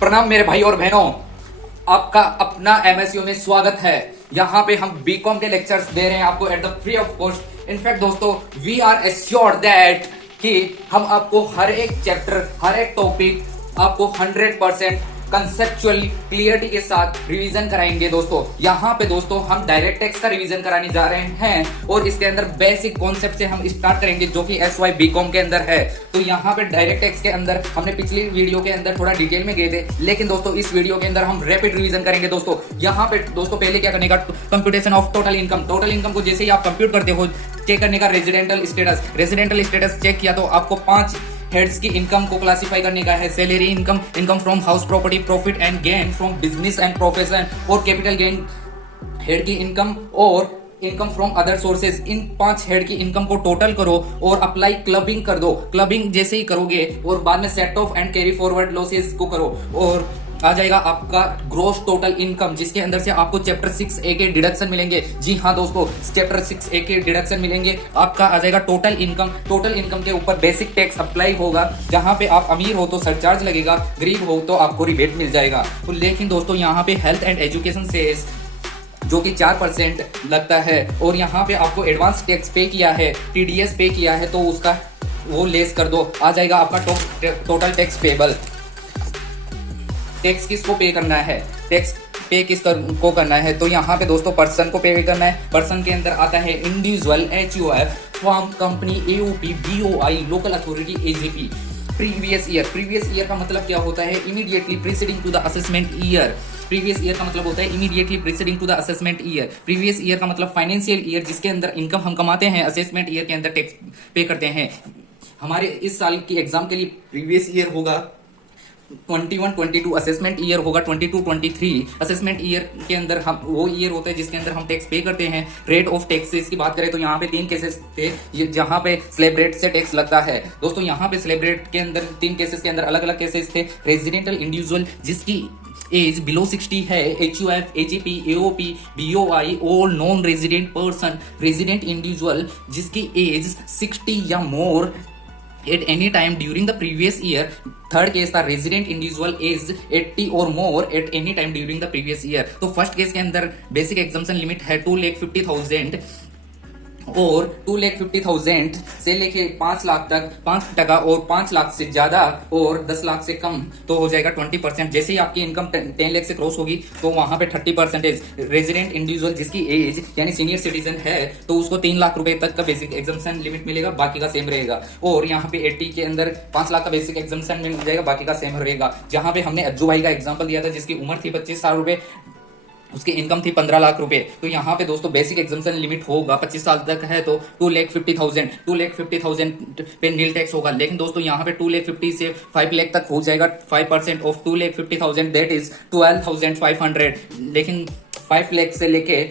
प्रणाम मेरे भाई और बहनों, आपका अपना एमएसयू में स्वागत है। यहाँ पे हम बीकॉम के लेक्चर्स दे रहे हैं आपको at the free of cost. In fact दोस्तों, वी आर एश्योर्ड दैट कि हम आपको हर एक चैप्टर, हर एक टॉपिक आपको 100% कंसेप्चुअल क्लियरिटी के साथ रिवीजन कराएंगे। दोस्तों यहाँ पे दोस्तों हम डायरेक्ट टेक्स्ट का रिवीजन कराने जा रहे हैं और इसके अंदर बेसिक कॉन्सेप्ट से हम स्टार्ट करेंगे जो कि एसवाई बीकॉम के अंदर है। तो यहाँ पे डायरेक्ट टेक्स्ट के अंदर हमने पिछली वीडियो के अंदर थोड़ा डिटेल में गए थे, लेकिन दोस्तों इस वीडियो के अंदर हम रैपिड रिवीजन करेंगे। दोस्तों यहाँ पे दोस्तों पहले क्या करने का, computation of total income. Total income को जैसे ही आप कंप्यूट करते हो, चेक करने का रेजिडेंटल स्टेटस चेक किया तो आपको 5 हेड्स की इनकम को क्लासिफाई करने का है। Salary income, income from house property, profit and gain from business and profession और कैपिटल गेन हेड की इनकम और income from other sources. In 5 head की इनकम को टोटल करो और अप्लाई क्लबिंग कर दो। क्लबिंग जैसे ही करोगे और बाद में set of and carry forward losses को करो और आ जाएगा आपका ग्रॉस टोटल इनकम, जिसके अंदर से आपको चैप्टर 6A के डिडक्शन मिलेंगे। जी हाँ दोस्तों, चैप्टर 6A के डिडक्शन मिलेंगे। आपका आ जाएगा टोटल इनकम। टोटल इनकम के ऊपर बेसिक टैक्स अप्लाई होगा। जहां पे आप अमीर हो तो सरचार्ज लगेगा, गरीब हो तो आपको रिबेट मिल जाएगा। तो लेकिन दोस्तों यहाँ पे हेल्थ एंड एजुकेशन सेस जो कि 4% लगता है और यहाँ पे आपको एडवांस टैक्स पे किया है, TDS पे किया है, तो उसका वो लेस कर दो। आ जाएगा आपका टोटल टैक्स पेबल। टैक्स किसको पे करना है, टैक्स पे को करना है, तो यहाँ पे दोस्तों पर्सन को पे करना है। पर्सन के अंदर आता है individual, HUF, firm, company, AOP, BOI, local authority, AGP। Previous year का मतलब क्या होता है? Immediately preceding to the assessment year. Previous year का मतलब होता है immediately preceding to the assessment year. Previous year का मतलब फाइनेंशियल ईयर जिसके अंदर इनकम हम कमाते हैं, असेसमेंट ईयर के अंदर टैक्स पे करते हैं। हमारे इस साल की एग्जाम के लिए प्रीवियस ईयर होगा 21-22, असेसमेंट ईयर होगा 22-23। असेसमेंट ईयर के अंदर हम वो ईयर होता है जिसके अंदर हम टैक्स पे करते हैं। रेट ऑफ टैक्सेस की बात करें तो यहाँ पे 3 केसेस थे जहाँ पे स्लैब रेट से टैक्स लगता है। दोस्तों यहाँ पे स्लैब रेट के अंदर 3 केसेस के अंदर अलग अलग केसेस थे। रेजिडेंटल इंडिविजुअल जिसकी एज बिलो 60 है, HUF, AGP, AOP, BOI और non resident person. Resident individual जिसकी एज 60 या मोर at any time during the previous year। Third case था रेजिडेंट इंडिविजुअल एज 80 और मोर at any time during the previous year। तो first case के अंदर basic exemption limit है 2,50,000 और 2,50,000 से लेके 5 लाख तक 5% और 5 लाख से ज्यादा और 10 लाख से कम तो हो जाएगा 20%। जैसे ही आपकी इनकम 10 लाख से क्रॉस होगी तो वहां पे 30%। रेजिडेंट इंडिविजुअल जिसकी एज यानी सीनियर सिटीजन है तो उसको 3 लाख रुपए तक का बेसिक एग्जाम्पशन लिमिट मिलेगा, बाकी का सेम रहेगा। और यहाँ पे 80 के अंदर 5 लाख का बेसिक एग्जाम्पशन मिल जाएगा, बाकी का सेम रहेगा। जहां पे हमने अज्जू भाई का एग्जाम्पल दिया था जिसकी उम्र थी 25 साल रुपए, उसकी इनकम थी 15 लाख रुपए। तो यहाँ पे दोस्तों बेसिक एग्जाम्पशन लिमिट होगा 25 साल तक है तो 2,50,000 पे नील टैक्स होगा। लेकिन दोस्तों यहाँ पे 2,50,000 से 5 लाख तक हो जाएगा। 5% ऑफ 2,50,000 दैट इज 12,500। लेकिन 5 लाख से लेके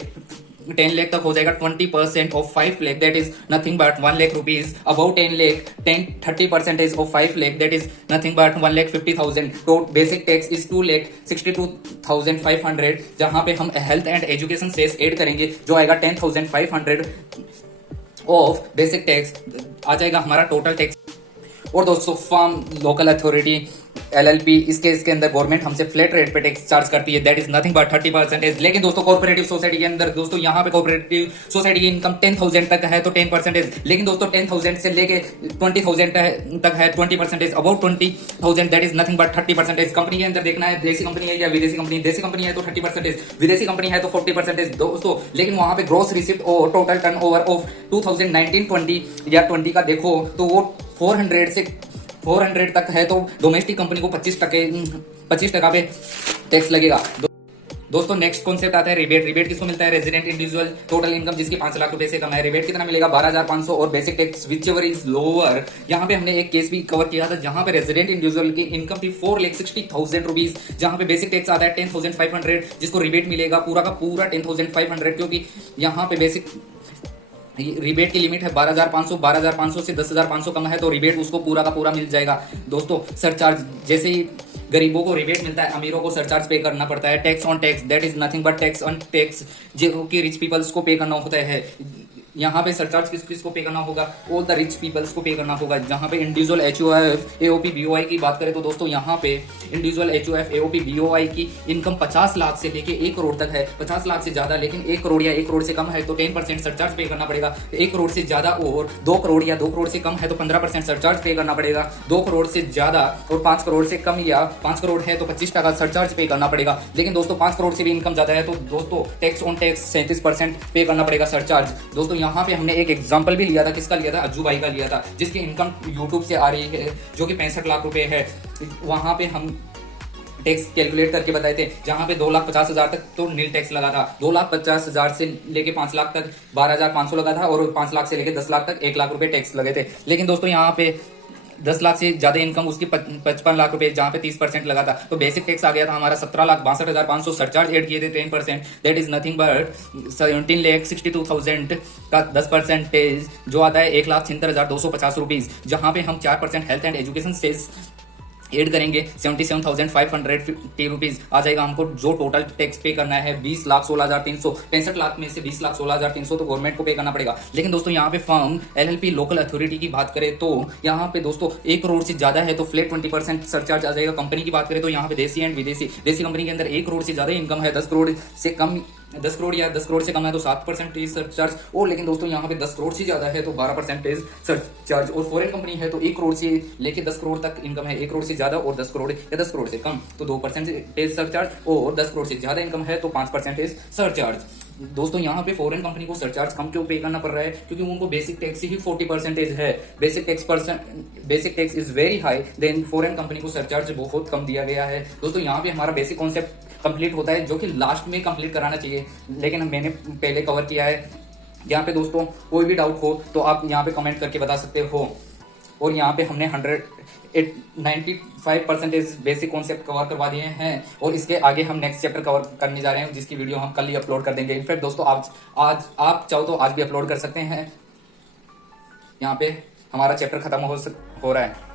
10 लाख तक हो जाएगा 20% of 5 lakh that is nothing but 1 lakh rupees. About 10 lakh 30% of 5 lakh that is nothing but 1,50,000। तो बेसिक टैक्स इज 2,62,500। जहां पे हम health and education cess add करेंगे जो आएगा 10,500 ऑफ बेसिक टैक्स। आ जाएगा हमारा टोटल टैक्स। और दोस्तों फर्म, लोकल अथॉरिटी, LLP इसके अंदर गवर्नमेंट हमसे फ्लैट रेट पे टैक्स चार्ज करती है दैट इज नथिंग बट 30%। लेकिन दोस्तों कोऑपरेटिव सोसाइटी के अंदर दोस्तों यहाँ पे कोऑपरेटिव सोसाइटी की इनकम 10,000 तक है तो 10%। लेकिन दोस्तों 10,000 से लेके 20,000 तक है 20%। About 20,000 that is nothing but 30%। Company के अंदर देखना है देसी कंपनी है या विदेशी कंपनी। देसी कंपनी है तो 30%, विदेशी कंपनी है तो 40% दोस्तों। लेकिन वहां पे ग्रॉस रिसिप्ट और टोटल टर्नओवर ऑफ 2019-20 या 20 का देखो तो वो 400 तक है तो डोमेस्टिक कंपनी को 25% पे टैक्स लगेगा। दोस्तों नेक्स्ट कॉन्सेप्ट आता है रिबेट। रिबेट किसको मिलता है? रेजिडेंट इंडिविजुअल टोटल इनकम जिसकी 5 लाख रुपए से कम है। रिबेट कितना मिलेगा? 12,500 और basic tax which ever is lower. यहाँ पे हमने एक केस भी कवर किया था जहां पे रेजिडेंट इंडिविजुअल की इनकम थी 4,60,000 रुपीज, जहां पे बेसिक टैक्स आता है 10,500 जिसको रिबेट मिलेगा पूरा का पूरा 10,500 क्योंकि यहाँ पे बेसिक रिबेट की लिमिट है 12,500 से 10,500 कम है तो रिबेट उसको पूरा का पूरा मिल जाएगा। दोस्तों सरचार्ज जैसे ही गरीबों को रिबेट मिलता है, अमीरों को सरचार्ज पे करना पड़ता है। Tax on tax that is nothing but tax on tax जो कि रिच पीपल्स को पे करना होता है। यहाँ पे सरचार्ज किस किस को पे करना होगा, ऑल द रिच पीपल्स को पे करना होगा। जहाँ पे इंडिविजुअल एचयूएफ एओपी बीओआई की बात करें तो दोस्तों यहाँ पे इंडिविजुअल एचयूएफ एओपी बीओआई की इनकम 50 लाख से लेके 1 करोड़ तक है। 50 लाख से ज्यादा लेकिन 1 करोड़ या 1 करोड़ से कम है तो 10% सरचार्ज पे करना पड़ेगा। 1 करोड़ से ज्यादा और 2 करोड़ या 2 करोड़ से कम है तो 15% सरचार्ज पे करना पड़ेगा। 2 करोड़ से ज्यादा और 5 करोड़ से कम या 5 करोड़ है तो 25% सरचार्ज पे करना पड़ेगा। लेकिन दोस्तों 5 करोड़ से भी इनकम ज्यादा है तो दोस्तों टैक्स ऑन टैक्स 37% पे करना पड़ेगा सरचार्ज। दोस्तों यहाँ पे हमने एक एग्जांपल भी लिया था, किसका लिया था, अज्जू भाई का लिया था, जिसकी इनकम यूट्यूब से आ रही है जो कि 65 लाख रुपए है। वहां पे हम टैक्स कैलकुलेट करके बताए थे, जहां पे 2,50,000 तक तो नील टैक्स लगा था, 2,50,000 से लेके 5 लाख तक 12,500 लगा था और 5 लाख से लेके 10 लाख तक 1 लाख रुपए टैक्स लगे थे। लेकिन दोस्तों यहाँ पे 10 लाख से ज्यादा इनकम उसकी 55 लाख रुपए, जहां पे 30% लगा था तो बेसिक टैक्स आ गया था हमारा 17,62,500। सरचार्ज ऐड किए थे 10%, दैट इज नथिंग बट 17,62,000 का 10% जो आता है 1,76,250 रुपीज। जहां पे हम 4% health and education cess add करेंगे 77,550 रुपीज आ जाएगा हमको। जो टोटल टैक्स पे करना है 20,16,300, 65 लाख में से 20,16,300 तो गवर्नमेंट को पे करना पड़ेगा। लेकिन दोस्तों यहाँ पे फर्म एलएलपी लोकल अथॉरिटी की बात करें तो यहाँ पे दोस्तों 1 करोड़ से ज्यादा है तो फ्लैट 20% सरचार्ज आ जाएगा। कंपनी की बात करें तो यहाँ पे देसी एंड विदेशी, देसी कंपनी के अंदर 1 करोड़ से ज्यादा इनकम है, 10 करोड़ से कम, 10 करोड़ या 10 करोड़ से कम है तो 7% सरचार्ज। और लेकिन दोस्तों यहाँ पे 10 करोड़ से ज्यादा है तो 12% सरचार्ज। और फॉरेन कंपनी है तो 1 करोड़ से लेके 10 करोड़ तक इनकम है, 1 करोड़ से ज्यादा और 10 करोड़ या 10 करोड़ से कम तो 2% सरचार्ज। और 10 करोड़ से ज्यादा इनकम है तो 5% सरचार्ज। दोस्तों यहाँ पे फॉरेन कंपनी को सरचार्ज कम क्यों पे करना पड़ रहा है, क्योंकि उनको बेसिक टैक्स ही 40% है। Basic tax is very high, then foreign company को सरचार्ज बहुत कम दिया गया है। दोस्तों यहाँ पे हमारा बेसिक कॉन्सेप्ट कंप्लीट होता है जो कि लास्ट में कंप्लीट कराना चाहिए, लेकिन मैंने पहले कवर किया है। यहाँ पे दोस्तों कोई भी डाउट हो तो आप यहाँ पे कमेंट करके बता सकते हो। और यहाँ पे हमने 95% बेसिक कॉन्सेप्ट कवर करवा दिए हैं और इसके आगे हम नेक्स्ट चैप्टर कवर करने जा रहे हैं, जिसकी वीडियो हम कल ही अपलोड कर देंगे। इनफैक्ट दोस्तों आज आप चाहो तो आज भी अपलोड कर सकते हैं। यहाँ पे हमारा चैप्टर खत्म हो रहा है।